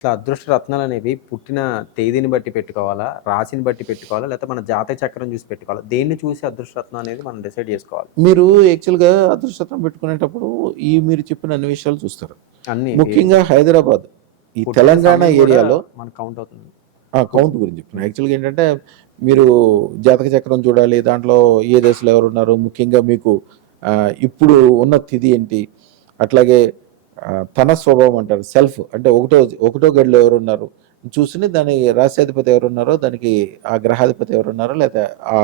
ఇట్లా అదృష్ట రత్నాలనేవి పుట్టిన తేదీని బట్టి పెట్టుకోవాలా? రాశిని బట్టి పెట్టుకోవాలా? లేకపోతే మన జాతక చక్రం చూసి పెట్టుకోవాలా? దేన్ని చూసి అదృష్ట రత్నం అనేది మనం డిసైడ్ జేసుకోవాలి? మీరు యాక్చువల్‌గా అదృష్టం పెట్టుకునేటప్పుడు మీరు చెప్పిన అన్ని విషయాలు చూస్తారు. అన్నీ ముఖ్యంగా హైదరాబాద్, ఈ పుట్టిన తెలంగాణ సమయం గూడా ఏరియాలో మనకు కౌంట్ అవుతుంది. కౌంట్ గురించి చెప్తున్నా. యాక్చువల్‌గా ఏంటంటే, మీరు జాతక చక్రం చూడాలి. దాంట్లో ఏ దశలో ఎవరున్నారు, ముఖ్యంగా మీకు ఇప్పుడు ఉన్న తిథి ఏంటి, అట్లాగే తన స్వభావం అంటారు. సెల్ఫ్ అంటే ఒకటో గడిలో ఎవరున్నారు చూసుకొని, దాని రాశ్యాధిపతి ఎవరున్నారో, దానికి ఆ గ్రహాధిపతి ఎవరున్నారో, లేదా ఆ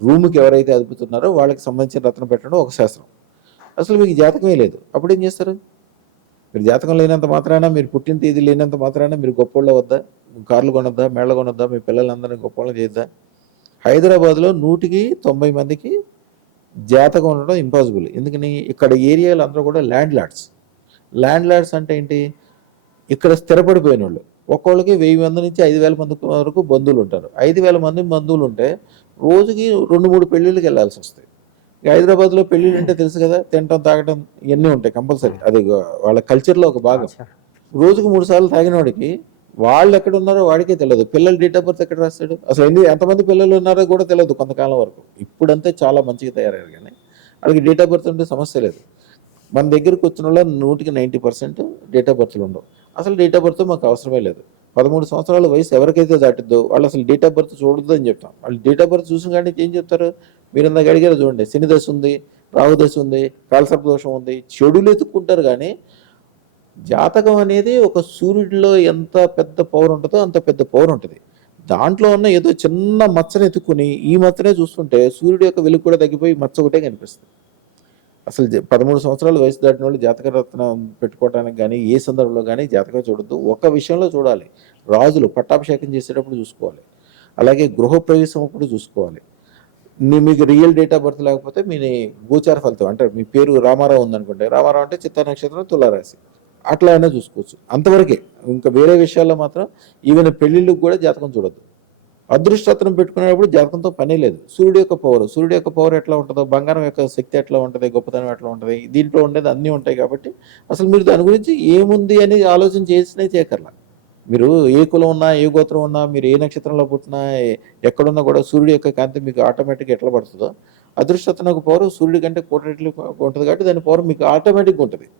రూమ్‌కి ఎవరైతే అధిపతి ఉన్నారో వాళ్ళకి సంబంధించిన రత్నం పెట్టడం ఒక శాస్త్రం. అసలు మీకు జాతకమే లేదు. అప్పుడేం చేస్తారు? మీరు జాతకం లేనంత మాత్రాన, మీరు పుట్టిన తేదీ లేనంత మాత్రాన మీరు గొప్పోళ్ళ వద్దా? కార్లు కొనొద్దా? మేళ్ళ కొనొద్దా? మీ పిల్లలందరినీ గొప్పోళ్ళని చేద్దా? హైదరాబాద్‌లో 100కి 90 మందికి జాతకం ఉండడం ఇంపాసిబుల్. ఎందుకని? ఇక్కడ ఏరియాలో అందరూ కూడా ల్యాండ్ లార్డ్స్. ల్యాండ్ లార్డ్స్ అంటే ఏంటి? ఇక్కడ స్థిరపడిపోయినోళ్ళు. ఒక్కోళ్ళకి 1000 మంది నుంచి 5000 మంది వరకు బంధువులు ఉంటారు. 5000 మంది బంధువులు ఉంటే రోజుకి 2, 3 పెళ్ళిళ్ళకి వెళ్ళాల్సి వస్తాయి. హైదరాబాద్లో పెళ్ళిళ్ళు అంటే తెలుసు కదా, తినటం తాగటం ఇవన్నీ ఉంటాయి కంపల్సరీ. అది వాళ్ళ కల్చర్లో ఒక భాగం. రోజుకు 3 సార్లు తాగినోడికి వాళ్ళు ఎక్కడ ఉన్నారో వాడికే తెలియదు. పిల్లల డేట్ ఆఫ్ బర్త్ ఎక్కడ రాస్తాడు? అసలు ఎంతమంది పిల్లలు ఉన్నారో కూడా తెలియదు కొంతకాలం వరకు. ఇప్పుడంతే చాలా మంచిగా తయారయ్యారు, కానీ వాళ్ళకి డేట్ ఆఫ్ బర్త్ ఉంటే సమస్య లేదు. మన దగ్గరకు వచ్చిన వాళ్ళ 100కి 90% డేట్ ఆఫ్ బర్త్లు ఉండవు. అసలు డేట్ ఆఫ్ బర్త్ మాకు అవసరమే లేదు. 13 సంవత్సరాల వయసు ఎవరికైతే దాటిద్దో వాళ్ళు అసలు డేట్ ఆఫ్ బర్త్ చూడొద్దు అని చెప్తాం. వాళ్ళు డేట్ ఆఫ్ బర్త్ చూసిన కానీ ఏం చెప్తారు? మీరు ఇందాక అడిగారు చూడండి, శని దశ ఉంది, రాహు దశ ఉంది, కాలసర్ప దోషం ఉంది, చెడులు ఎత్తుక్కుంటారు. కానీ జాతకం అనేది ఒక సూర్యుడిలో ఎంత పెద్ద పవర్ ఉంటుందో అంత పెద్ద పవర్ ఉంటుంది. దాంట్లో ఉన్న ఏదో చిన్న మచ్చను ఎత్తుక్కుని ఈ మచ్చనే చూస్తుంటే సూర్యుడి యొక్క వెలుగు కూడా తగ్గిపోయి మచ్చ ఒకటే కనిపిస్తుంది. అసలు 13 సంవత్సరాల వయసు దాటిన వాళ్ళు జాతక రత్నం పెట్టుకోవడానికి కానీ ఏ సందర్భంలో కానీ జాతకం చూడొద్దు. ఒక విషయంలో చూడాలి, రాజులు పట్టాభిషేకం చేసేటప్పుడు చూసుకోవాలి, అలాగే గృహప్రవేశం అప్పుడు చూసుకోవాలి. మీకు రియల్ డేట్ ఆఫ్ బర్త్ లేకపోతే మీ గోచార ఫలితం అంటే మీ పేరు రామారావు ఉందనుకుంటే, రామారావు అంటే చిత్తా నక్షత్రం, తులారాశి, అట్లా అయినా చూసుకోవచ్చు. అంతవరకే. ఇంకా వేరే విషయాల్లో మాత్రం ఈవెన్ పెళ్ళిళ్ళకి కూడా జాతకం చూడొద్దు. అదృష్టరత్నం పెట్టుకునేటప్పుడు జాతకంతో పనే లేదు. సూర్యుడు యొక్క పవర్ ఎట్లా ఉంటుందో, బంగారం యొక్క శక్తి ఎట్లా ఉంటుంది, గొప్పతనం ఎట్లా ఉంటుంది, దీంట్లో ఉండేది అన్నీ ఉంటాయి. కాబట్టి అసలు మీరు దాని గురించి ఏముంది అని ఆలోచన చేసినే చేయకర్లా. మీరు ఏ కులం ఉన్నా, ఏ గోత్రం ఉన్నా, మీరు ఏ నక్షత్రంలో పుట్టినా, ఎక్కడున్నా కూడా సూర్యుడు యొక్క కాంతి మీకు ఆటోమేటిక్గా ఎట్లా పడుతుందో, అదృష్టరత్నం యొక్క పవర్ సూర్యుడి కంటే కోటి రెట్లు ఉంటుంది. కాబట్టి దాని పవర్ మీకు ఆటోమేటిక్గా ఉంటుంది.